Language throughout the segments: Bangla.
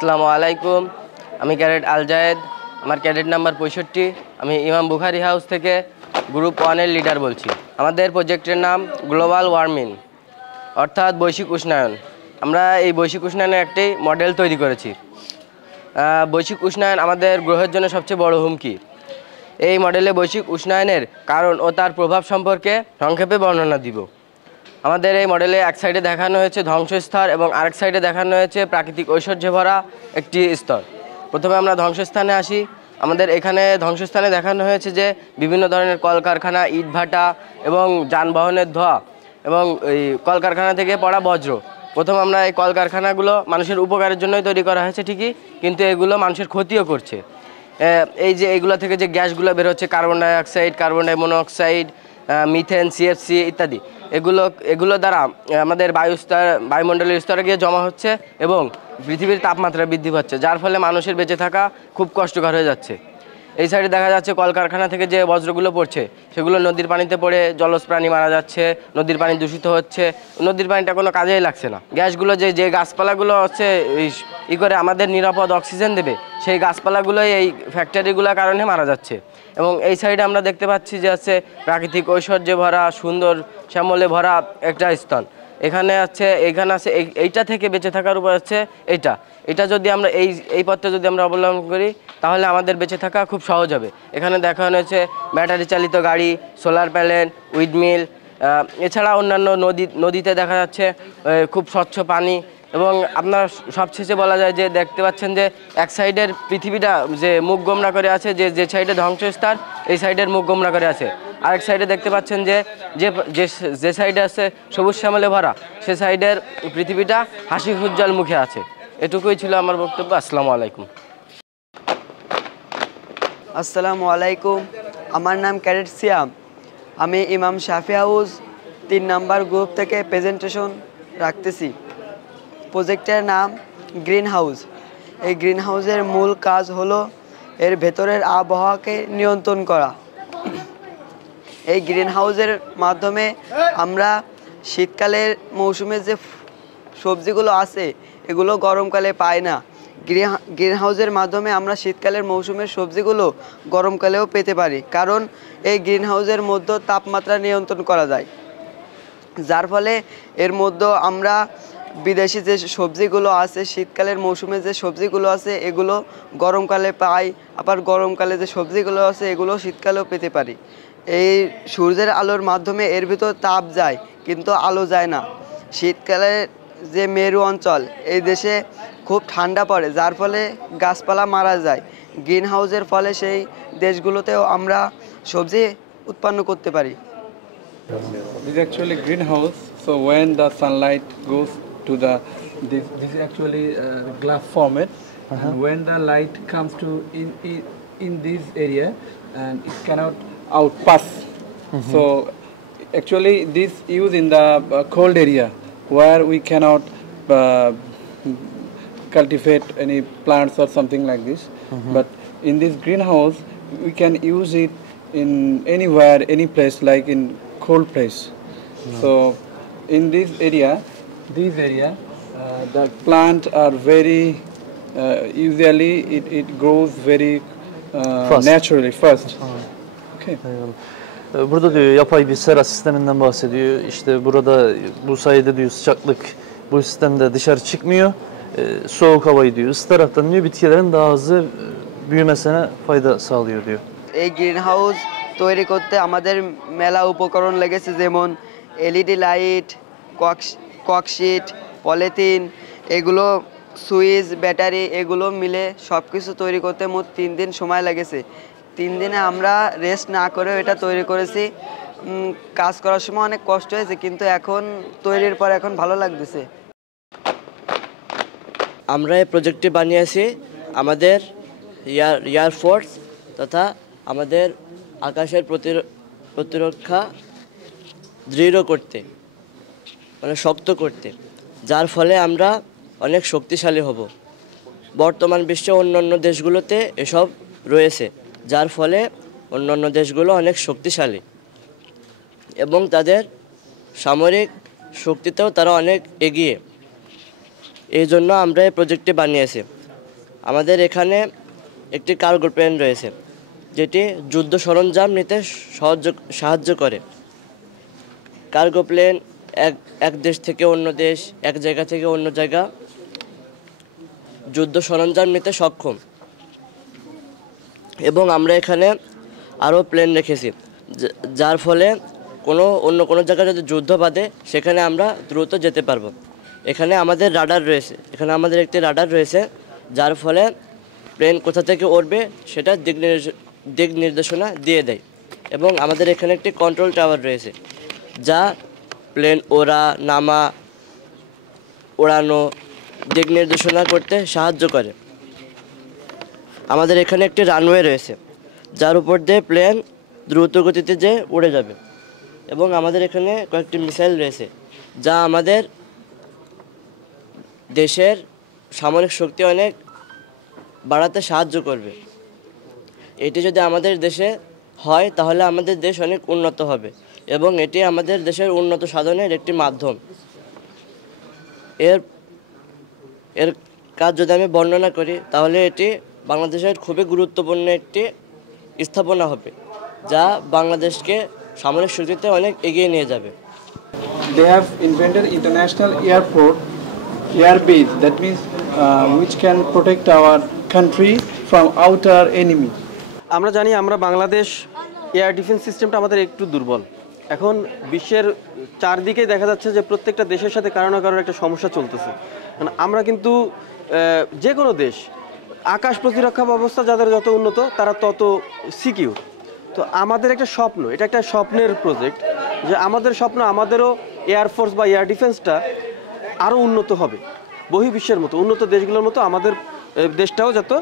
আসসালামু আলাইকুম। আমি ক্যাডেট আল জায়েদ। আমার ক্যাডেট নাম্বার 65। আমি ইমাম বুখারি হাউস থেকে গ্রুপ 1-এর লিডার বলছি। আমাদের প্রজেক্টের নাম গ্লোবাল ওয়ার্মিং, অর্থাৎ বৈশ্বিক উষ্ণায়ন। আমরা এই বৈশ্বিক উষ্ণায়নের একটি মডেল তৈরি করেছি। বৈশ্বিক উষ্ণায়ন আমাদের গ্রহের জন্য সবচেয়ে বড় হুমকি। এই মডেলে বৈশ্বিক উষ্ণায়নের কারণ ও তার প্রভাব সম্পর্কে সংক্ষেপে বর্ণনা দিব। আমাদের এই মডেলে এক সাইডে দেখানো হয়েছে ধ্বংসস্তর এবং আরেক সাইডে দেখানো হয়েছে প্রাকৃতিক ঐশ্বর্যে ভরা একটি স্তর। প্রথমে আমরা ধ্বংসস্থানে আসি। আমাদের এখানে ধ্বংসস্থানে দেখানো হয়েছে যে বিভিন্ন ধরনের কলকারখানা, ইটভাটা এবং যানবাহনের ধোঁয়া এবং এই কলকারখানা থেকে পড়া বজ্র। প্রথম আমরা এই কলকারখানাগুলো মানুষের উপকারের জন্যই তৈরি করা হয়েছে ঠিকই, কিন্তু এগুলো মানুষের ক্ষতিও করছে। এই যে এইগুলো থেকে যে গ্যাসগুলো বের হচ্ছে, carbon dioxide, carbon monoxide, methane, CFC ইত্যাদি, এগুলো দ্বারা আমাদের বায়ুমণ্ডলের স্তরে গিয়ে জমা হচ্ছে এবং পৃথিবীর তাপমাত্রা বৃদ্ধি পাচ্ছে, যার ফলে মানুষের বেঁচে থাকা খুব কষ্টকর হয়ে যাচ্ছে। এই সাইডে দেখা যাচ্ছে কলকারখানা থেকে যে বজ্রগুলো পড়ছে সেগুলো নদীর পানিতে পড়ে জলজ প্রাণী মারা যাচ্ছে, নদীর পানি দূষিত হচ্ছে, নদীর পানিটা কোনো কাজেই লাগছে না। গ্যাসগুলো যে গাছপালাগুলো হচ্ছে ই করে আমাদের নিরাপদ অক্সিজেন দেবে, সেই গাছপালাগুলোই এই ফ্যাক্টরিগুলোর কারণে মারা যাচ্ছে। এবং এই সাইডে আমরা দেখতে পাচ্ছি যে আছে প্রাকৃতিক ঐশ্বর্যে ভরা, সুন্দর শ্যামলে ভরা একটা স্থান। এখানে আছে এইটা থেকে বেঁচে থাকার উপায় হচ্ছে এটা যদি আমরা এই পথটা যদি আমরা অবলম্বন করি তাহলে আমাদের বেঁচে থাকা খুব সহজ হবে। এখানে দেখানো হয়েছে ব্যাটারি চালিত গাড়ি, সোলার প্যানেল, উইন্ডমিল, এছাড়া অন্যান্য নদীতে দেখা যাচ্ছে খুব স্বচ্ছ পানি। এবং আপনার সবশেষে বলা যায় যে দেখতে পাচ্ছেন যে এক সাইডের পৃথিবীটা যে মুখ গোমরা করে আছে, যে সাইডে ধ্বংসস্তর এই সাইডের মুখ গোমরা করে আছে। আরেক সাইডে দেখতে পাচ্ছেন যে সাইডে আছে সবুজ শ্যামলে ভরা, সে সাইডের পৃথিবীটা হাসি উজ্জ্বল মুখে আছে। এটুকুই ছিল আমার বক্তব্য। আসসালামু আলাইকুম। আসসালামু আলাইকুম। আমার নাম ক্যাডেট সিয়াম। আমি ইমাম শাফি হাউস 3 নাম্বার গ্রুপ থেকে প্রেজেন্টেশন রাখতেছি। প্রজেক্টের নাম গ্রিন হাউস। এই গ্রিন হাউসের মূল কাজ হলো এর ভেতরের আবহাওয়াকে নিয়ন্ত্রণ করা। এই গ্রিন হাউসের মাধ্যমে আমরা শীতকালের মৌসুমে যে সবজিগুলো আছে এগুলো গরমকালে পাই না। গ্রিন হাউসের মাধ্যমে আমরা শীতকালের মৌসুমের সবজিগুলো গরমকালেও পেতে পারি, কারণ এই গ্রিন হাউসের মধ্যে তাপমাত্রা নিয়ন্ত্রণ করা যায়, যার ফলে এর মধ্যে আমরা বিদেশি যে সবজিগুলো আছে, শীতকালের মৌসুমে যে সবজিগুলো আছে এগুলো গরমকালে পাই, আবার গরমকালে যে সবজিগুলো আছে এগুলো শীতকালেও পেতে পারি। এই সূর্যের আলোর মাধ্যমে এর ভিতর তাপ যায় কিন্তু আলো যায় না। শীতকালে যে মেরু অঞ্চল, এই দেশে খুব ঠান্ডা পড়ে, যার ফলে গাছপালা মারা যায়। গ্রিন হাউসের ফলে সেই দেশগুলোতেও আমরা সবজি উৎপন্ন করতে পারি। This is actually greenhouse. So when the sunlight goes to this is actually glass format. And when the light comes to in this area, and it cannot outpass. So actually this used in the cold area where we cannot cultivate any plants or something like this. But in this greenhouse we can use it in anywhere, any place, like in cold place. So in this area the plants are very usually it grows very naturally first. Okay. Burada diyor yapay bir sera sisteminden bahsediyor. İşte burada bu sayede diyor sıcaklık bu sistemde dışarı çıkmıyor. Soğuk havayı diyor ısıtarak diyor bitkilerin daha hızlı büyümesine fayda sağlıyor diyor. এই গ্রিন হাউস তৈরি করতে আমাদের মেলা উপকরণ লেগেছে, যেমন এলইডি লাইট, ককশিট, পলিথিন, এগুলো সুইচ, ব্যাটারি, এগুলো মিলে সব কিছু তৈরি করতে মোট 3 দিন সময় লেগেছে। 3 দিনে আমরা রেস্ট না করেও এটা তৈরি করেছি। কাজ করার সময় অনেক কষ্ট হয়েছে, কিন্তু এখন তৈরির পর এখন ভালো লাগতেছে। আমরা এই প্রজেক্টটি বানিয়েছি আমাদের এয়ারফোর্স তথা আমাদের আকাশের প্রতিরক্ষা দৃঢ় করতে, মানে শক্ত করতে, যার ফলে আমরা অনেক শক্তিশালী হব। বর্তমান বিশ্বে অন্যান্য দেশগুলোতে এসব রয়েছে, যার ফলে অন্যান্য দেশগুলো অনেক শক্তিশালী এবং তাদের সামরিক শক্তিতেও তারা অনেক এগিয়ে। এই জন্য আমরা এই প্রজেক্টটি বানিয়েছি। আমাদের এখানে একটি কার্গো প্লেন রয়েছে, যেটি যুদ্ধ সরঞ্জাম নিতে সাহায্য করে। কার্গো প্লেন এক দেশ থেকে অন্য দেশ, এক জায়গা থেকে অন্য জায়গা যুদ্ধ সরঞ্জাম নিতে সক্ষম। এবং আমরা এখানে আরও প্লেন রেখেছি, যার ফলে অন্য কোনো জায়গায় যদি যুদ্ধ বাঁধে সেখানে আমরা দ্রুত যেতে পারবো। এখানে আমাদের একটি রাডার রয়েছে, যার ফলে প্লেন কোথা থেকে উড়বে সেটা দিক নির্দেশনা দিয়ে দেয়। এবং আমাদের এখানে একটি কন্ট্রোল টাওয়ার রয়েছে, যা প্লেন নামা, ওড়ানো, দিক নির্দেশনা করতে সাহায্য করে। আমাদের এখানে একটি রানওয়ে রয়েছে, যার উপর দিয়ে প্লেন দ্রুত গতিতে যে উড়ে যাবে। এবং আমাদের এখানে কয়েকটি মিসাইল রয়েছে, যা আমাদের দেশের সামরিক শক্তি অনেক বাড়াতে সাহায্য করবে। এটি যদি আমাদের দেশে হয় তাহলে আমাদের দেশ অনেক উন্নত হবে, এবং এটি আমাদের দেশের উন্নত সাধনের একটি মাধ্যম। এর কাজ যদি আমি বর্ণনা করি তাহলে এটি বাংলাদেশের খুবই গুরুত্বপূর্ণ একটি স্থাপনা হবে, যা বাংলাদেশকে সামরিক শক্তিতে অনেক এগিয়ে নিয়ে যাবে। They have invented international air base, that means which can protect our country from outer enemy. আমরা জানি আমরা বাংলাদেশ এয়ার ডিফেন্স সিস্টেমটা আমাদের একটু দুর্বল। এখন বিশ্বের চারদিকে দেখা যাচ্ছে যে প্রত্যেকটা দেশের সাথে কারো না কারোর একটা সমস্যা চলতেছে। মানে আমরা কিন্তু যে কোনো দেশ, আকাশ প্রতিরক্ষা ব্যবস্থা যাদের যত উন্নত তারা তত সিকিউর। তো আমাদের একটা স্বপ্ন, এটা একটা স্বপ্নের প্রজেক্ট, যে আমাদের স্বপ্ন আমাদেরও এয়ারফোর্স বা এয়ার ডিফেন্সটা আরও উন্নত হবে, বহির্বিশ্বের মতো উন্নত দেশগুলোর মতো আমাদের দেশটাও যত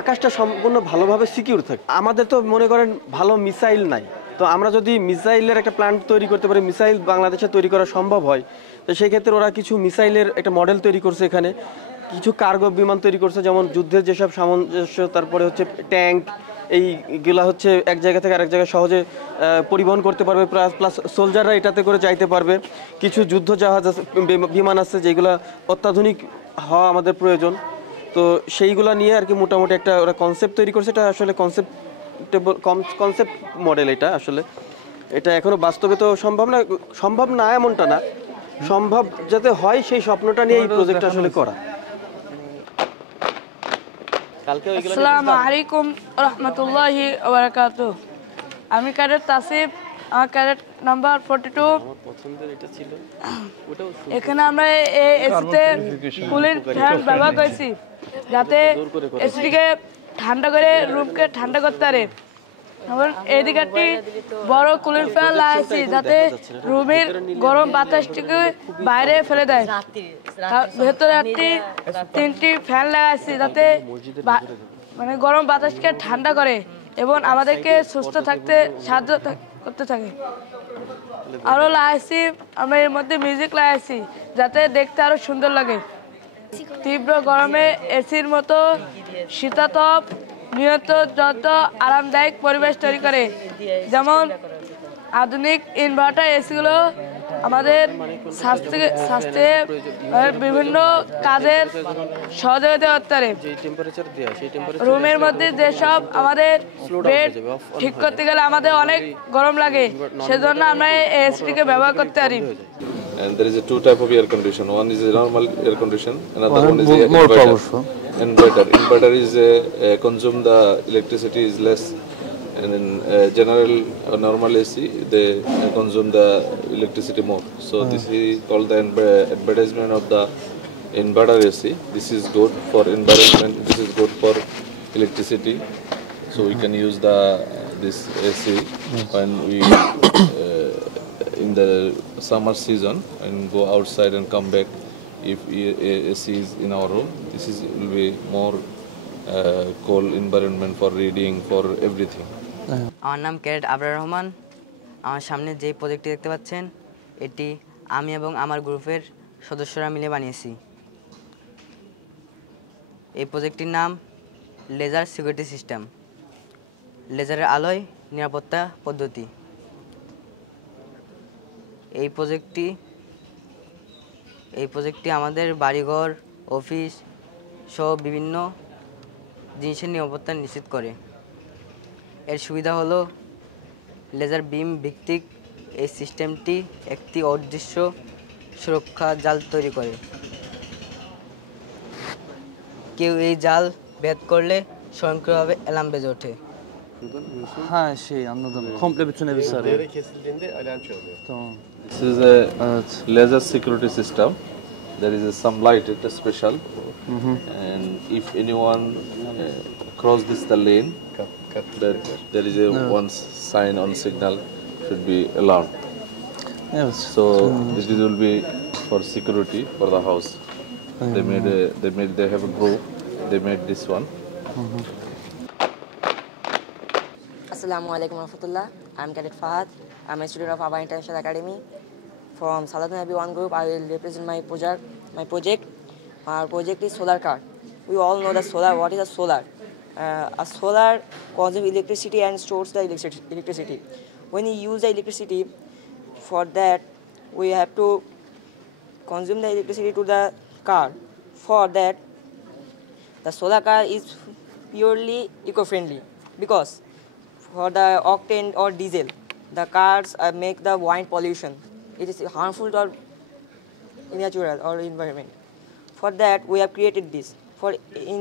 আকাশটা সম্পূর্ণ ভালোভাবে সিকিউর থাকে। আমাদের তো মনে করেন ভালো মিসাইল নাই, তো আমরা যদি মিসাইলের একটা প্ল্যান্ট তৈরি করতে পারি, মিসাইল বাংলাদেশে তৈরি করা সম্ভব হয়, তো সেই ক্ষেত্রে ওরা কিছু মিসাইলের একটা মডেল তৈরি করছে, এখানে কিছু কার্গো বিমান তৈরি করছে, যেমন যুদ্ধের যেসব সামঞ্জস্য, তারপরে হচ্ছে ট্যাঙ্ক, এইগুলা হচ্ছে এক জায়গা থেকে আরেক জায়গায় সহজে পরিবহন করতে পারবে, প্লাস সোলজাররা এটাতে করে যাইতে পারবে। কিছু যুদ্ধ জাহাজ আছে, বিমান আছে, যেগুলো অত্যাধুনিক হওয়া আমাদের প্রয়োজন। তো সেইগুলো নিয়ে আর কি মোটামুটি একটা ওরা কনসেপ্ট তৈরি করছে। এটা আসলে কনসেপ্ট মডেল, এটা আসলে এটা এখনো বাস্তবে তো সম্ভব না এমনটা না, সম্ভব যাতে হয় সেই স্বপ্নটা নিয়ে এই প্রজেক্টটা আসলে করা। আসসালামু আলাইকুম রহমতুল্লাহি ওয়া বারাকাতুহু। আমি ক্যাডেট তাসিফ, আমার ক্যাডেট নাম্বার 42। এখানে আমরা এই এসিতে কুলিং ফ্যান ব্যবহার করেছি, যাতে এসিটিকে ঠান্ডা করে রুমকে ঠান্ডা করতে পারে। এবং এইদিকে একটি বড় কুলিং ফ্যান লাগাইছি, যাতে রুমের গরম বাতাসটিকে বাইরে ফেলে দেয়। ভেতরে তিনটি ফ্যান লাগাইছি, যাতে মানে গরম বাতাসকে ঠান্ডা করে এবং আমাদেরকে সুস্থ থাকতে সাহায্য করতে থাকে। আরও লাগাইছি, আমরা এর মধ্যে মিউজিক লাগাইছি, যাতে দেখতে আরও সুন্দর লাগে। তীব্র গরমে এসির মতো শীতাতপ নিয়ত যত আরামদায়ক পরিবেশ তৈরি করে। যেমন আধুনিক ইনভার্টার এসিগুলো আমাদের স্বাস্থ্যে বিভিন্ন কাজের সহযোগিতা করতে পারে। রুমের মধ্যে যেসব আমাদের বেড ঠিক করতে গেলে আমাদের অনেক গরম লাগে, সেজন্য আমরা এই এসিটিকে ব্যবহার করতে পারি। And there is a two type of air condition. One is a normal air condition, another one is a more inverter. powerful. Inverter is consume the electricity is less, and in general normal AC they consume the electricity more. So this is called the advertisement of the inverter AC. This is good for environment. This is good for electricity. So we can use this AC when we in the summer season and go outside and come back. If AC is in our room, this will be more cool environment for reading, for everything. আমার নাম ক্যাডেট আবরার রহমান। আমার সামনে যে প্রজেক্টটি দেখতে পাচ্ছেন, এটি আমি এবং আমার গ্রুপের সদস্যরা মিলে বানিয়েছি। এই প্রজেক্টটির নাম লেজার সিকিউরিটি সিস্টেম, লেজারের আলোয় নিরাপত্তা পদ্ধতি। এই প্রজেক্টটি আমাদের বাড়িঘর, অফিস সহ বিভিন্ন জিনিসের নিরাপত্তা নিশ্চিত করে। এর সুবিধা হলো লেজার বিম ভিত্তিক এই সিস্টেমটি একটি অদৃশ্য সুরক্ষা জাল তৈরি করে। কেউ এই জাল ভেদ করলে স্বয়ংক্রিয়ভাবে অ্যালার্ম বেজে ওঠে। Ha şey anladım. Komple bütün evi sarıyor. kesildiğinde alarm çalıyor. Tamam. This is a laser security system. There is some light, it is special. And if anyone cross this the lane, there is a one sign on signal should be alarmed. Evet. So this will be for security for the house. They have a group. They made this one. Assalamualaikum warahmatullah. I'm Cadet Fahad. I'm a student of Aba International Academy. From Saladin Abi 1 group, I will represent my project. Our project is solar car. We all know that solar. What is a solar? A solar consumes electricity and stores the electricity. When you use the electricity, for that we have to consume the electricity to the car. For that, the solar car is purely eco-friendly because for the octane or diesel, the cars make the wind pollution. It is harmful to our natural or environment. For that, we have created this. For in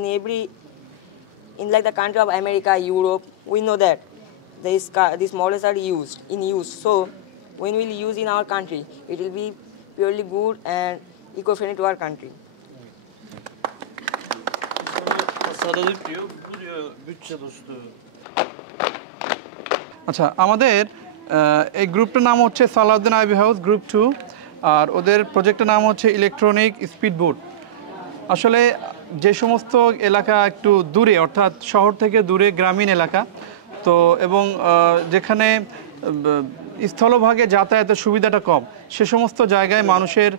like the country of America, Europe, we know that these models are in use. So when we will use in our country, it will be purely good and eco-friendly to our country. আচ্ছা, আমাদের এই গ্রুপটার নাম হচ্ছে সালাউদ্দিন আইবি হাউস গ্রুপ 2, আর ওদের প্রজেক্টের নাম হচ্ছে ইলেকট্রনিক স্পিড বোট। আসলে যে সমস্ত এলাকা একটু দূরে, অর্থাৎ শহর থেকে দূরে, গ্রামীণ এলাকা, তো এবং যেখানে স্থলভাগে যাতায়াতের সুবিধাটা কম, সে সমস্ত জায়গায় মানুষের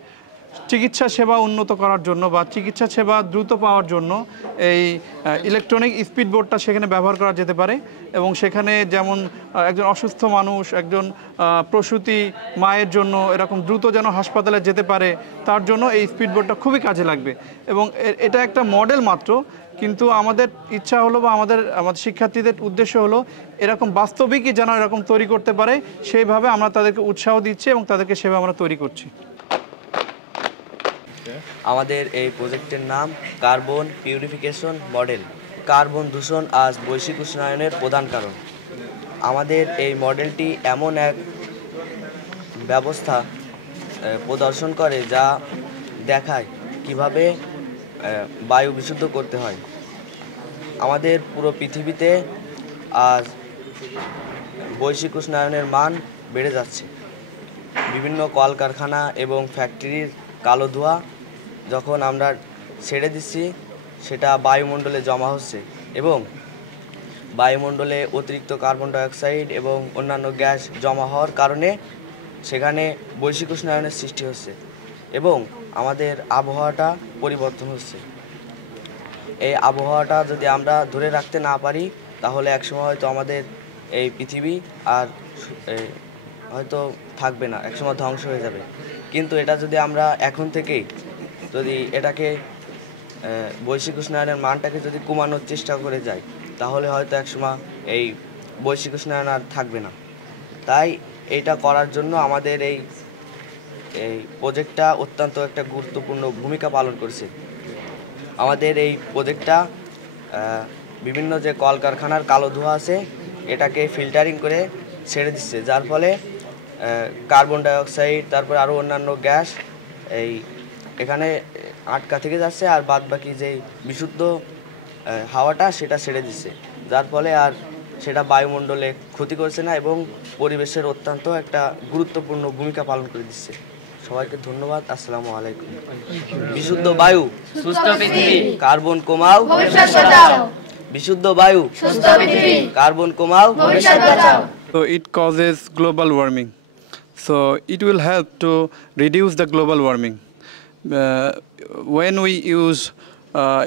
চিকিৎসা সেবা উন্নত করার জন্য বা চিকিৎসা সেবা দ্রুত পাওয়ার জন্য এই ইলেকট্রনিক স্পিড বোটটা সেখানে ব্যবহার করা যেতে পারে। এবং সেখানে যেমন একজন অসুস্থ মানুষ, একজন প্রসূতি মায়ের জন্য এরকম দ্রুত যেন হাসপাতালে যেতে পারে, তার জন্য এই স্পিড বোটটা খুবই কাজে লাগবে। এবং এটা একটা মডেল মাত্র, কিন্তু আমাদের ইচ্ছা হলো বা আমাদের শিক্ষার্থীদের উদ্দেশ্য হলো এরকম বাস্তবিকই যেন এরকম তৈরি করতে পারে, সেইভাবে আমরা তাদেরকে উৎসাহ দিচ্ছি এবং তাদেরকে সেভাবে আমরা তৈরি করছি। আমাদের এই প্রজেক্টের নাম কার্বন পিউরিফিকেশন মডেল। কার্বন দূষণ আজ বৈশ্বিক উষ্ণায়নের প্রধান কারণ। আমাদের এই মডেলটি এমন এক ব্যবস্থা প্রদর্শন করে যা দেখায় কিভাবে বায়ু বিশুদ্ধ করতে হয়। আমাদের পুরো পৃথিবীতে আজ বৈশ্বিক উষ্ণায়নের মান বেড়ে যাচ্ছে। বিভিন্ন কলকারখানা এবং ফ্যাক্টরির কালো ধোঁয়া যখন আমরা ছেড়ে দিচ্ছি, সেটা বায়ুমণ্ডলে জমা হচ্ছে এবং বায়ুমণ্ডলে অতিরিক্ত কার্বন ডাইঅক্সাইড এবং অন্যান্য গ্যাস জমা হওয়ার কারণে সেখানে বৈশ্বিক উষ্ণায়নের সৃষ্টি হচ্ছে এবং আমাদের আবহাওয়াটা পরিবর্তন হচ্ছে। এই আবহাওয়াটা যদি আমরা ধরে রাখতে না পারি, তাহলে একসময় হয়তো আমাদের এই পৃথিবী আর হয়তো থাকবে না, একসময় ধ্বংস হয়ে যাবে। কিন্তু এটা যদি আমরা এখন থেকেই যদি এটাকে বৈশ্বিক উষ্ণায়নের মানটাকে যদি কমানোর চেষ্টা করে যাই, তাহলে হয়তো একসময় এই বৈশ্বিক উষ্ণায়ন আর থাকবে না। তাই এইটা করার জন্য আমাদের এই প্রজেক্টটা অত্যন্ত একটা গুরুত্বপূর্ণ ভূমিকা পালন করছে। আমাদের এই প্রজেক্টটা বিভিন্ন যে কলকারখানার কালো ধোঁয়া আছে, এটাকে ফিল্টারিং করে ছেড়ে দিচ্ছে, যার ফলে কার্বন ডাইঅক্সাইড, তারপরে আরও অন্যান্য গ্যাস এখানে আটকা থেকে যাচ্ছে, আর বাদ বাকি যেই বিশুদ্ধ হাওয়াটা সেটা ছেড়ে দিচ্ছে, যার ফলে আর সেটা বায়ুমণ্ডলে ক্ষতি করছে না এবং পরিবেশের অত্যন্ত একটা গুরুত্বপূর্ণ ভূমিকা পালন করে দিচ্ছে। সবাইকে ধন্যবাদ। আসসালামু আলাইকুম। বিশুদ্ধ বায়ু, সুস্থ পৃথিবী। কার্বন কমাও, ভবিষ্যৎ বাঁচাও। বিশুদ্ধ বায়ু, সুস্থ পৃথিবী। কার্বন কমাও, ভবিষ্যৎ বাঁচাও। So it causes global warming. So it will help to reduce the global warming. When we use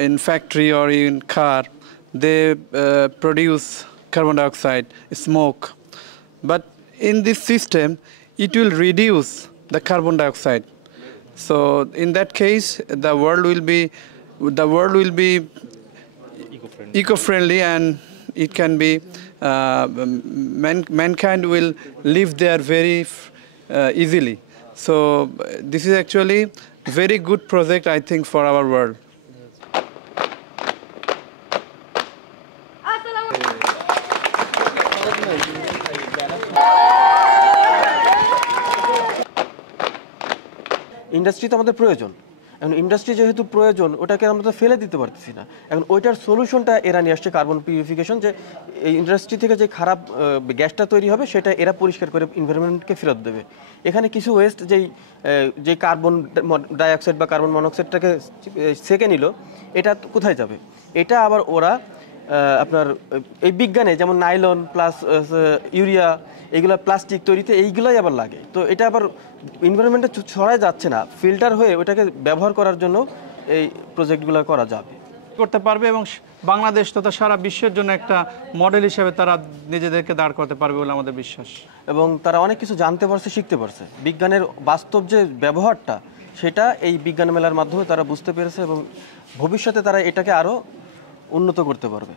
in factory or in car, they produce carbon dioxide, smoke. But in this system, it will reduce the carbon dioxide. So in that case, the world will be eco-friendly, and it can be mankind will live there very easily. So this is actually very good project, I think, for our world. Industry তো আমাদের প্রয়োজন, এখন ইন্ডাস্ট্রি যেহেতু প্রয়োজন ওটাকে আমরা তো ফেলে দিতে পারতেছি না। এখন ওইটার সলিউশনটা এরা নিয়ে আসছে কার্বন পিউরিফিকেশন, যে এই ইন্ডাস্ট্রি থেকে যে খারাপ গ্যাসটা তৈরি হবে সেটা এরা পরিষ্কার করে এনভায়রনমেন্টকে ফেরত দেবে। এখানে কিছু ওয়েস্ট যে কার্বন ডাইঅক্সাইড বা কার্বন মনোক্সাইডটাকে সেকে নিল, এটা কোথায় যাবে? এটা আবার ওরা আপনার এই বিজ্ঞানে যেমন নাইলন প্লাস ইউরিয়া এইগুলো প্লাস্টিক তৈরিতে এইগুলাই আবার লাগে, তো এটা আবার এনভায়রনমেন্টে ছড়ায় যাচ্ছে না, ফিল্টার হয়ে ওটাকে ব্যবহার করার জন্য এই প্রজেক্টগুলো করা যাবে, করতে পারবে এবং বাংলাদেশ তথা সারা বিশ্বের জন্য একটা মডেল হিসেবে তারা নিজেদেরকে দাঁড় করতে পারবে বলে আমাদের বিশ্বাস। এবং তারা অনেক কিছু জানতে পারছে, শিখতে পারছে, বিজ্ঞানের বাস্তব যে ব্যবহারটা সেটা এই বিজ্ঞান মেলার মাধ্যমে তারা বুঝতে পেরেছে এবং ভবিষ্যতে তারা এটাকে আরও উন্নত করতে পারবে।